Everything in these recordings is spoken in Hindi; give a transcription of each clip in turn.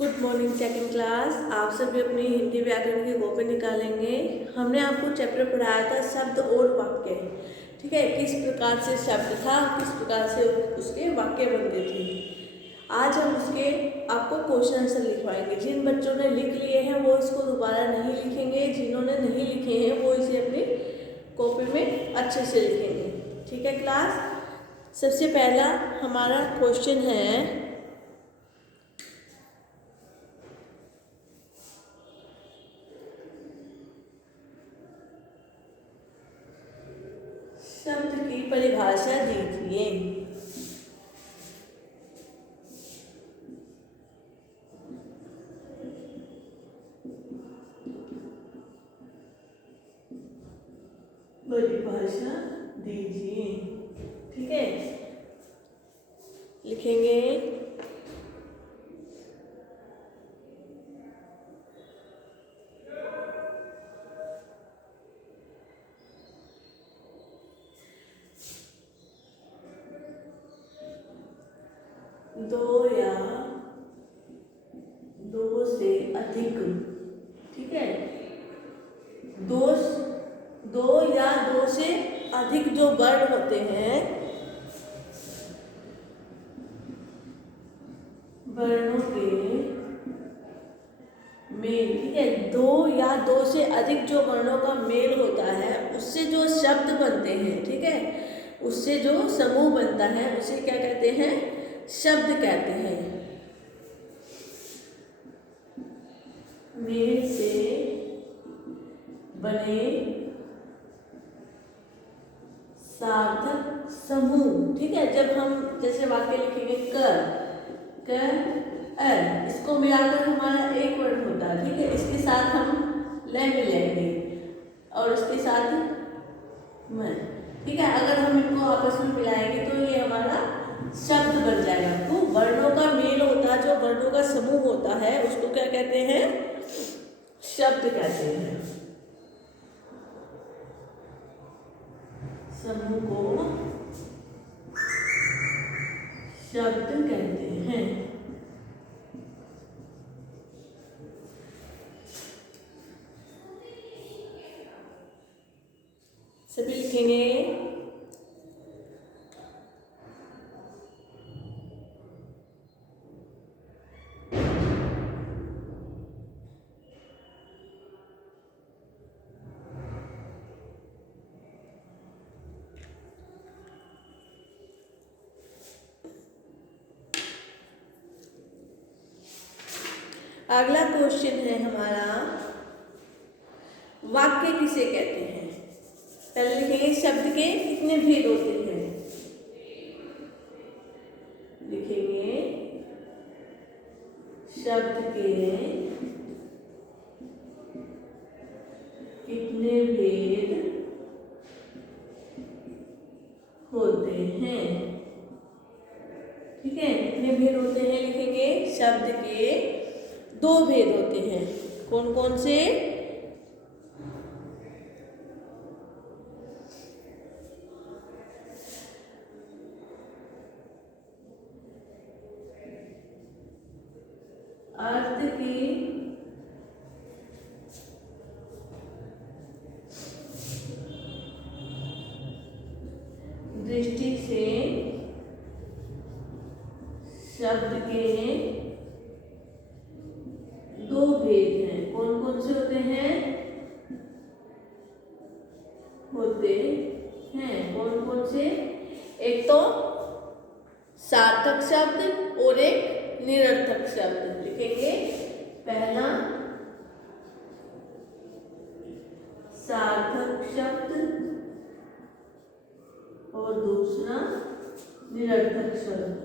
Good morning second class. आप सभी अपनी हिंदी व्याकरण की कॉपी निकालेंगे। हमने आपको चैप्टर पढ़ाया था शब्द और वाक्य। ठीक है, किस प्रकार से शब्द था, किस प्रकार से उसके वाक्य बनते थे। आज हम उसके आपको क्वेश्चन आंसर लिखवाएंगे। जिन बच्चों ने लिख लिए हैं वो इसको दोबारा नहीं लिखेंगे, जिन्होंने नहीं लिखे हैं वो इसे अपनी कॉपी में अच्छे से लिखेंगे। ठीक है क्लास। सबसे पहला हमारा क्वेश्चन है, शब्द की परिभाषा दीजिए। परिभाषा दीजिए। ठीक है, लिखेंगे दो या दो से अधिक। ठीक है, दो दो या दो से अधिक जो वर्ण होते हैं, वर्णों के मेल। ठीक है, दो या दो से अधिक जो वर्णों का मेल होता है उससे जो शब्द बनते हैं, ठीक है, उससे जो समूह बनता है उसे क्या कहते हैं? शब्द कहते हैं। मेल से बने सार्थक समूह। ठीक है, जब हम जैसे वाक्य लिखेंगे क इसको मिलाकर हमारा एक वर्ण होता है। ठीक है, इसके साथ हम ले मिलाएंगे और इसके साथ मन। ठीक है, अगर हम इनको आपस में मिलाएंगे तो ये हमारा शब्द बन जाएगा। तो वर्णों का मेल होता है, जो वर्णों का समूह होता है उसको क्या कहते हैं? शब्द कहते हैं। समूह को शब्द कहते हैं। सभी लिखेंगे अगला क्वेश्चन है हमारा, वाक्य किसे कहते हैं? पहले लिखेंगे शब्द के कितने भेद होते हैं। लिखेंगे शब्द के कितने भेद होते हैं। ठीक है, कितने भेद होते हैं लिखेंगे। शब्द के दो भेद होते हैं। कौन कौन से? अर्थ की दृष्टि से शब्द के दो भेद हैं। कौन कौन से होते हैं? कौन कौन से? एक तो सार्थक शब्द और एक निरर्थक शब्द। लिखेंगे पहला सार्थक शब्द और दूसरा निरर्थक शब्द।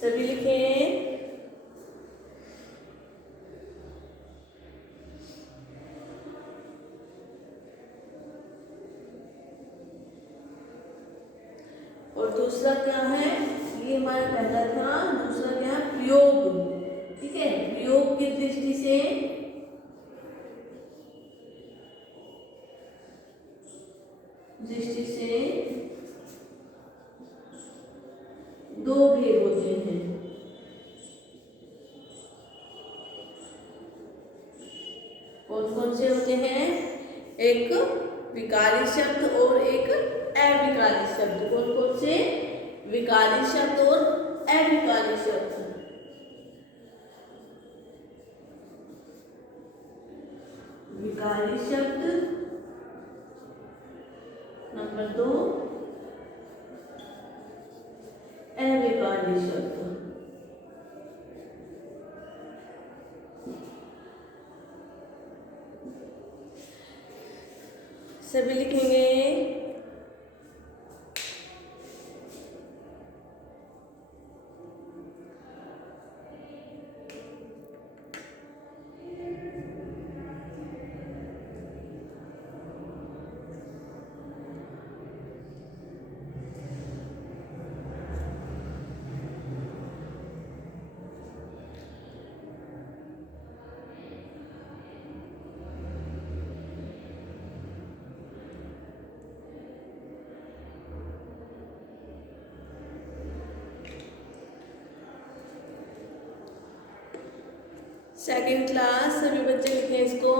सभी लिखें और दूसरा क्या है? ये हमारा पहला था। दूसरा क्या है? प्रयोग। ठीक है, प्रयोग की दृष्टि से एक विकारी शब्द और एक अविकारी शब्द। कौन कौन से? विकारी शब्द और अविकारी शब्द। विकारी शब्द नंबर 2, अविकारी शब्द। सभी लिखेंगे। सेकंड क्लास सभी बच्चे लिखें इसको।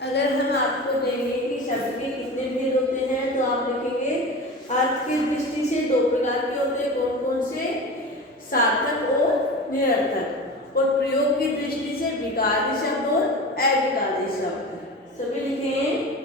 अगर हम आपको देंगे कि शब्द के कितने भेद होते हैं तो आप लिखेंगे अर्थ की दृष्टि से 2 प्रकार के होते हैं। कौन कौन से? सार्थक और निरर्थक। और प्रयोग की दृष्टि से विकारी शब्द और अविकारी शब्द। सभी लिखें।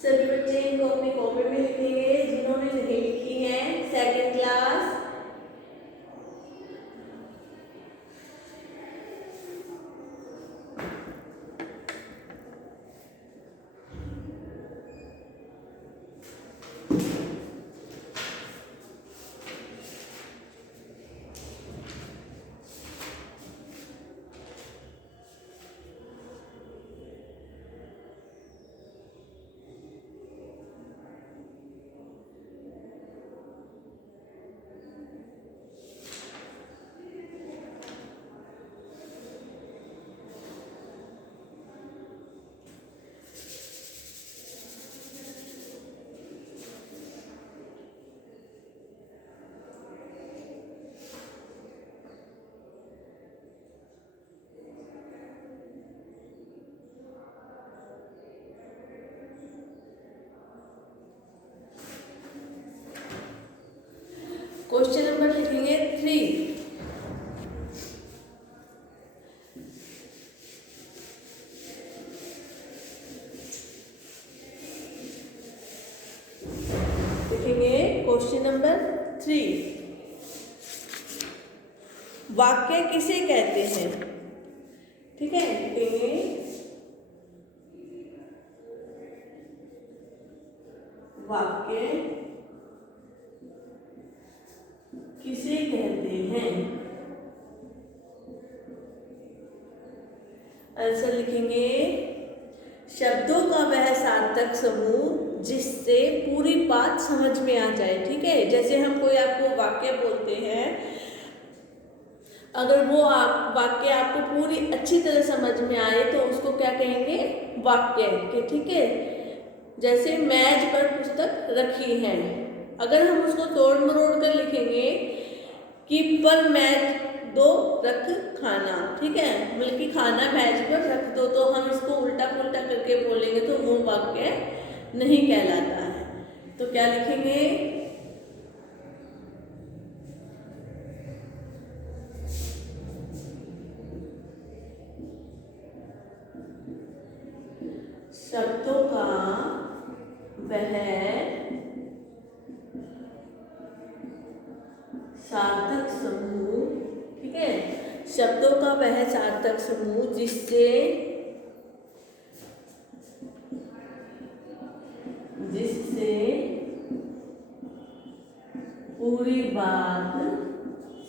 सभी बच्चे इनको अपनी कॉपी में लिखेंगे जिन्होंने नहीं लिखी है। सेकंड क्लास क्वेश्चन नंबर लिखेंगे 3। लिखेंगे क्वेश्चन नंबर 3। वाक्य किसे कहते हैं? ठीक है, लिखेंगे वाक्य किसे कहते हैं? आंसर लिखेंगे शब्दों का वह सार्थक समूह जिससे पूरी बात समझ में आ जाए। ठीक है, जैसे हम कोई आपको वाक्य बोलते हैं, अगर वो वाक्य आपको पूरी अच्छी तरह समझ में आए तो उसको क्या कहेंगे? वाक्य के। ठीक है, जैसे मेज पर पुस्तक रखी है, अगर हम उसको तोड़ मरोड़ कर लिखेंगे कि पर मेज दो रख खाना, ठीक है, बल्कि खाना मेज पर रख दो, तो हम इसको उल्टा पुल्टा करके बोलेंगे तो वो वाक्य नहीं कहलाता है। तो क्या लिखेंगे? शब्दों का वह सार्थक समूह, ठीक है, शब्दों का वह सार्थक समूह जिससे पूरी बात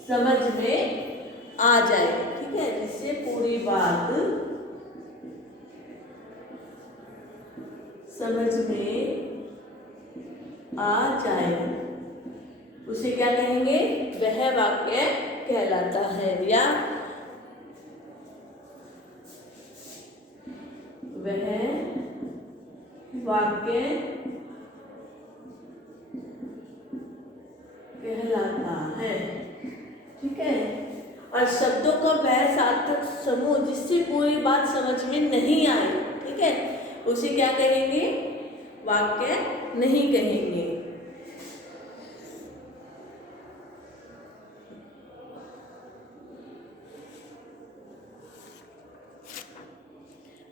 समझ में आ जाए, ठीक है, जिससे पूरी बात समझ में आ जाए उसे क्या कहेंगे? वह वाक्य कहलाता है, या वह वाक्य कहलाता है, ठीक है। और शब्दों का वह सार्थक समूह जिससे पूरी बात समझ में नहीं आई, ठीक है, उसे क्या कहेंगे? वाक्य नहीं कहेंगे।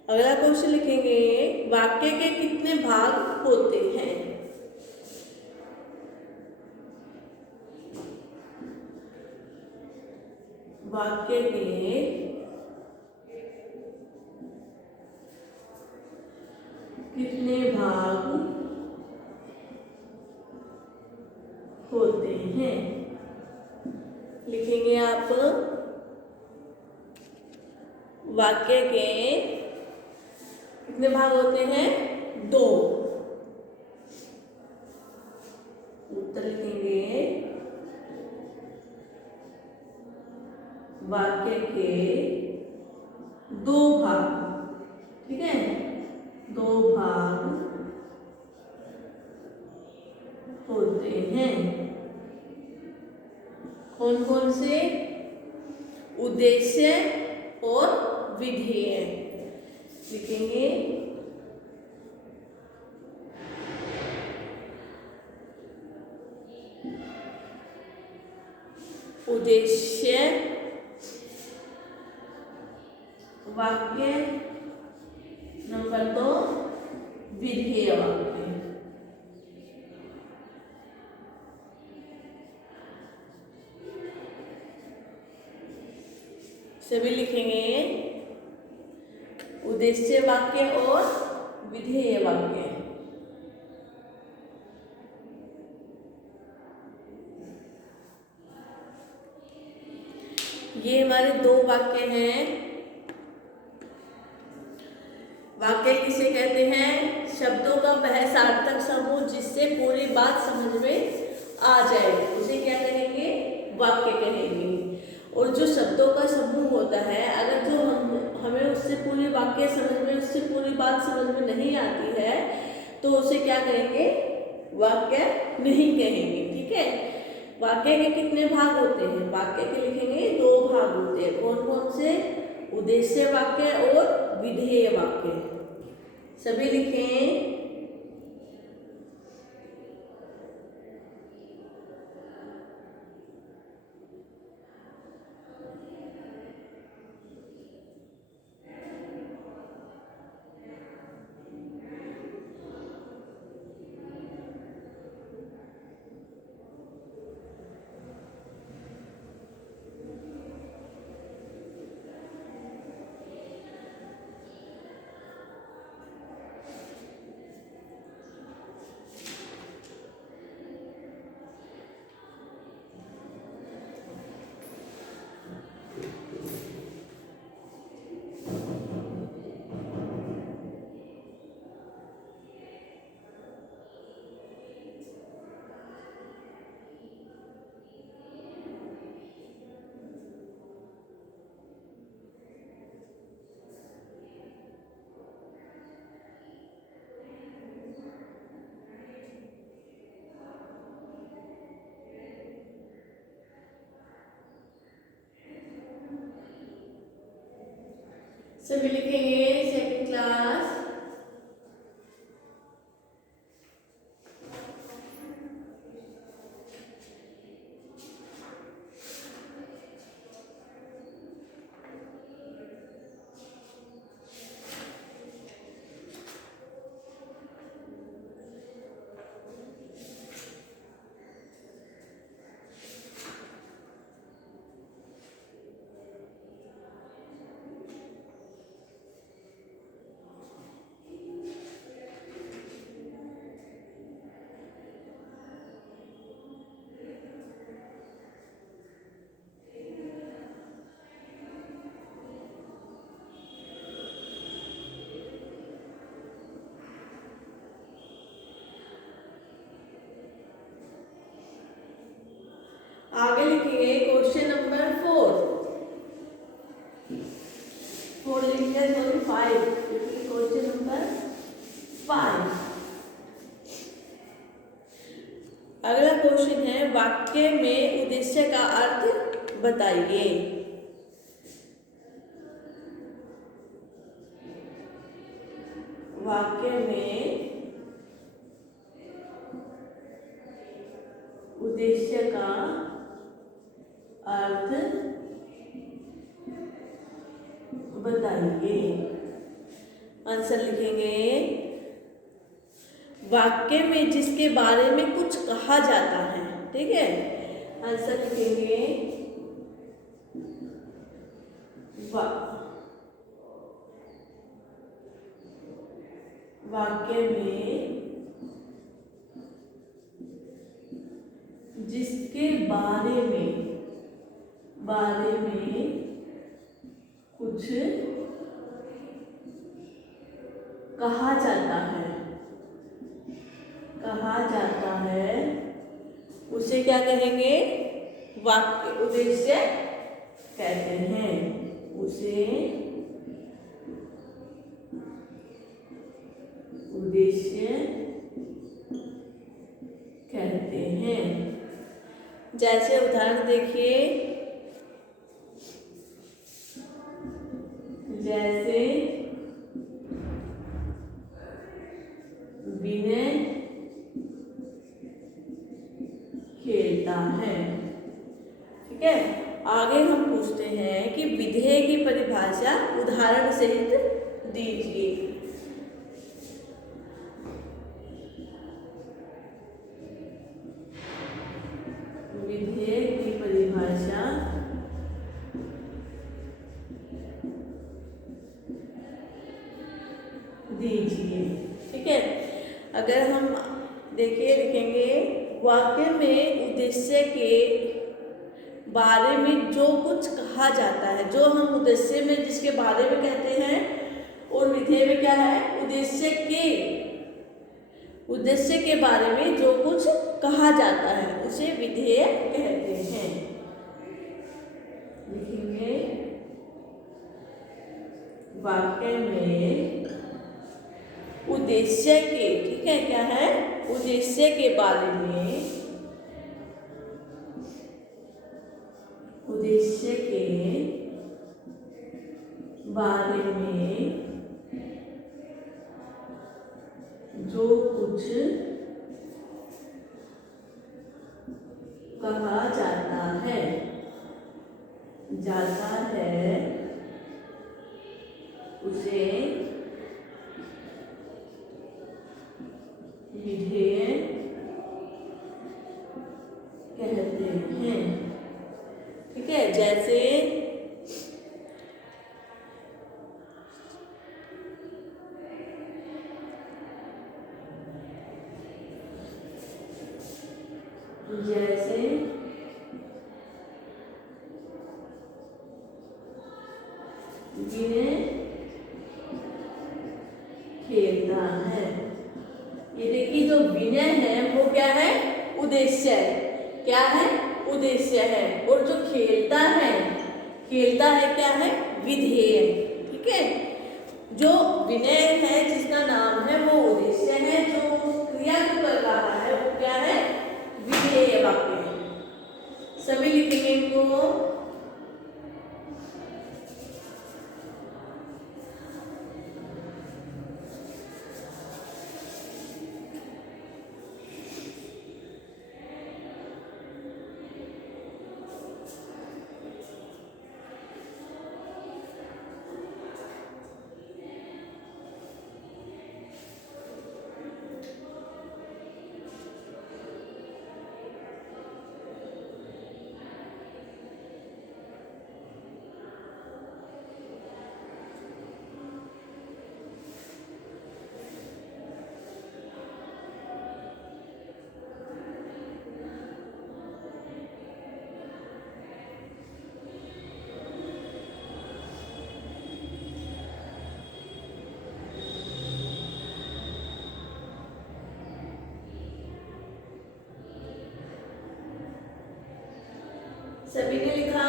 अगला क्वेश्चन लिखेंगे, वाक्य के कितने भाग होते हैं? वाक्य के कितने भाग होते हैं? लिखेंगे आप, वाक्य के कितने भाग होते हैं? 2। उत्तर लिखेंगे, वाक्य के 2 भाग, ठीक है, 2 भाग होते हैं। कौन कौन से? उद्देश्य और विधेय। लिखेंगे, उद्देश्य वाक्य, नंबर 2 विधेय वाक्य। सभी लिखेंगे, उद्देश्य वाक्य और विधेय वाक्य। ये हमारे 2 वाक्य हैं। वाक्य किसे कहते हैं? शब्दों का वह सार्थक समूह जिससे पूरी बात समझ में आ जाए उसे क्या कहेंगे? वाक्य कहेंगे। और जो शब्दों का समूह होता है, अगर जो हमें उससे पूरी वाक्य समझ में, उससे पूरी बात समझ में नहीं आती है तो उसे क्या कहेंगे? वाक्य नहीं कहेंगे, ठीक है। वाक्य के कितने भाग होते हैं? वाक्य के लिखेंगे 2 भाग होते हैं। कौन कौन से? उद्देश्य वाक्य और विधेय वाक्य। सभी लिखें, सभी लिखेंगे सेकंड क्लास आगे लिखेंगे क्वेश्चन नंबर 4 लिखिए, सॉरी 5, क्वेश्चन नंबर 5। अगला क्वेश्चन है वाक्य में उद्देश्य का अर्थ बताइए। वाक्य में उद्देश्य का अर्थ बताइए। आंसर लिखेंगे वाक्य में जिसके बारे में कुछ कहा जाता है। ठीक है, आंसर लिखेंगे वाक्य में जिसके बारे में कुछ कहा जाता है उसे क्या कहेंगे? वाक्य उद्देश्य कहते हैं। उसे उद्देश्य कहते हैं। जैसे उदाहरण देखिए, जैसे विनय खेलता है। ठीक है, आगे हम पूछते हैं कि विधेय की परिभाषा उदाहरण सहित दीजिए। विधेय की परिभाषा दीजिए। ठीक है, अगर हम देखिए लिखेंगे वाक्य में उद्देश्य के बारे में जो कुछ कहा जाता है, जो हम उद्देश्य में जिसके बारे में कहते हैं, और विधेय में क्या है? उद्देश्य के बारे में जो कुछ कहा जाता है उसे विधेय कहते हैं। लिखेंगे वाक्य में उद्देश्य के, ठीक है, क्या है? उद्देश्य के बारे में जो कुछ कहा जाता है उसे विधेय कहते हैं। ठीक है, जैसे विनय खेलता है। ये देखिए, जो विनय है वो क्या है? उद्देश्य है। क्या है? उद्देश्य है। और जो खेलता है क्या है? विधेय। ठीक है, जो विनय है जिसका नाम है वो उद्देश्य है, जो क्रिया को कर रहा है वो क्या है? विधेय वाक्य है। सभी लिखेंगे इनको। सभी ने लिखा?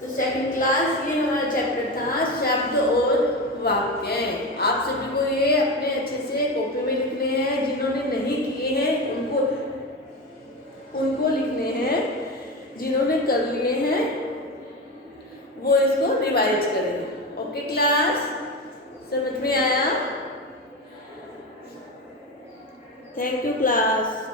तो सेकंड क्लास ये हमारा चैप्टर था शब्द और वाक्य। आप सभी को ये अपने अच्छे से कॉपी में लिखने हैं, जिन्होंने नहीं किए हैं उनको लिखने हैं, जिन्होंने कर लिए हैं वो इसको रिवाइज करें। ओके क्लास, समझ में आया? Thank you class.